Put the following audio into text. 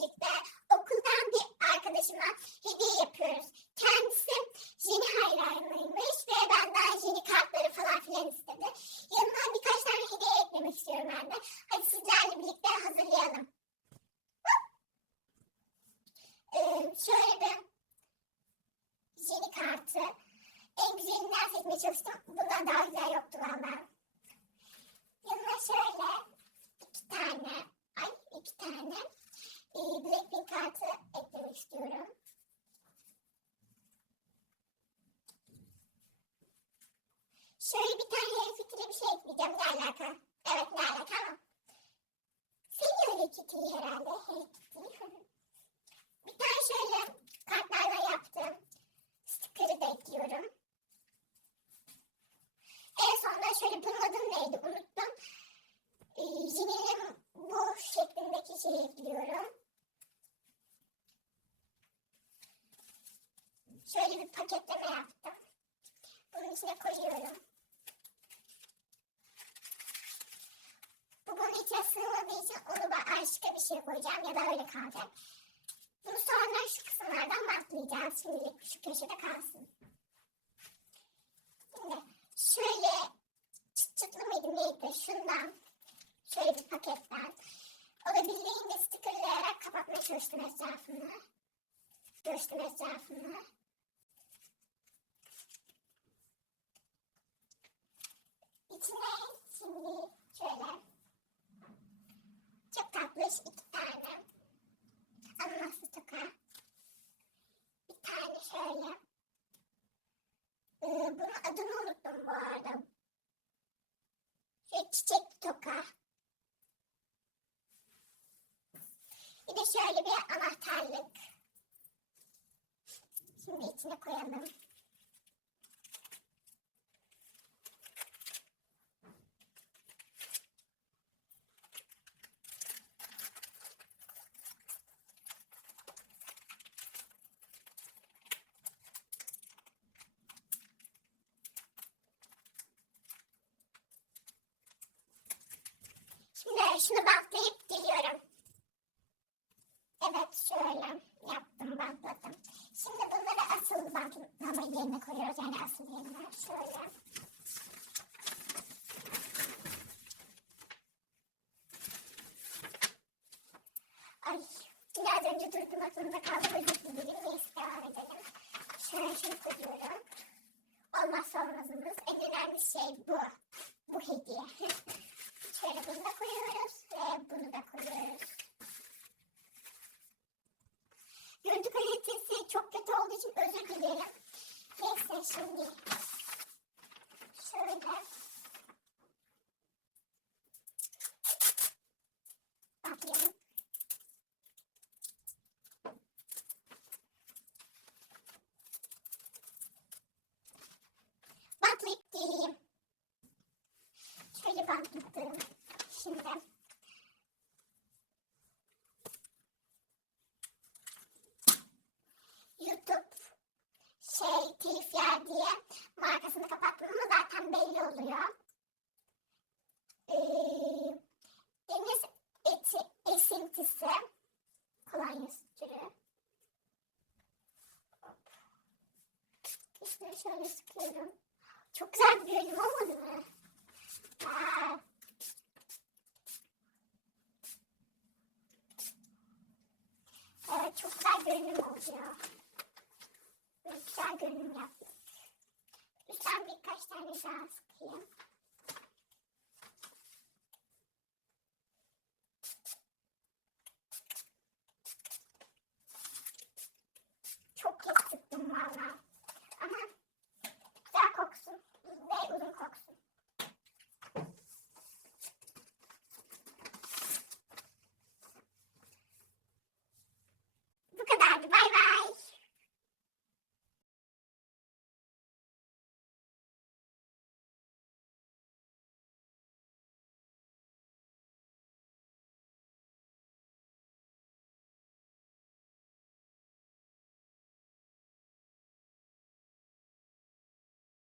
birlikte okuldan bir arkadaşıma hediye yapıyoruz. Kendisi Jenny hayranıymış ve benden Jenny kartları falan filan istedi. Yanına birkaç tane hediye eklemek istiyorum ben de. Hadi sizlerle birlikte hazırlayalım. Ee, şöyle bir Jenny kartı. En güzelinden seçmeye çalıştım. Bundan daha güzel yoktu valla. Yanına şöyle iki tane, ay iki tane e, Blackpink kartı eklemek istiyorum. Şöyle bir tane Fitri bir şey ekleyeceğim. Ne alaka? Evet ne alaka ama. Seviyor Hello Kitty'yi herhalde. Bir tane şöyle kartlarla yaptım. Sticker'ı da ekliyorum. En sonunda şöyle bunun adı neydi unuttum. Ee, Jine'nin bu şeklindeki şeyi ekliyorum. Şöyle bir paketleme yaptım. Bunun içine koyuyorum. Bunun içine sığmadığı için onu ben başka bir şey koyacağım ya da öyle kalacak. Bunu sonra şu kısımlardan bantlayacağız. Şimdilik şu köşede kalsın. Şimdi şöyle çıt çıtlı mıydı neydi şundan şöyle bir paketten olabildiğince stickerlayarak kapatmaya çalıştım etrafını. Göçtüm etrafını. İçine şimdi şöyle tatlış iki tane ananaslı toka. Bir tane şöyle ee, bunun adını unuttum bu arada. Şöyle çiçek toka. Bir de şöyle bir anahtarlık. Şimdi içine koyalım. Şimdi şunu bantlayıp geliyorum. Evet şöyle yaptım bantladım. Şimdi bunları asıl bantlama yerine koyuyoruz. Yani asıl yerine şöyle. Ay biraz önce durdum aklımda kaldı. Özür dilerim. Neyse devam edelim. Şöyle şunu koyuyorum. Olmazsa olmazımız. En önemli şey bu. Şöyle bunu da koyuyoruz ve bunu da koyuyoruz. Görüntü kalitesi çok kötü olduğu için özür dilerim. Neyse şimdi oluyor. Ee, deniz eti esintisi kolonya türü. İşte şöyle sıkıyorum. Çok güzel bir bölüm olmadı mı? Evet çok güzel görünüm oluyor. Böyle güzel görünüm I'm you?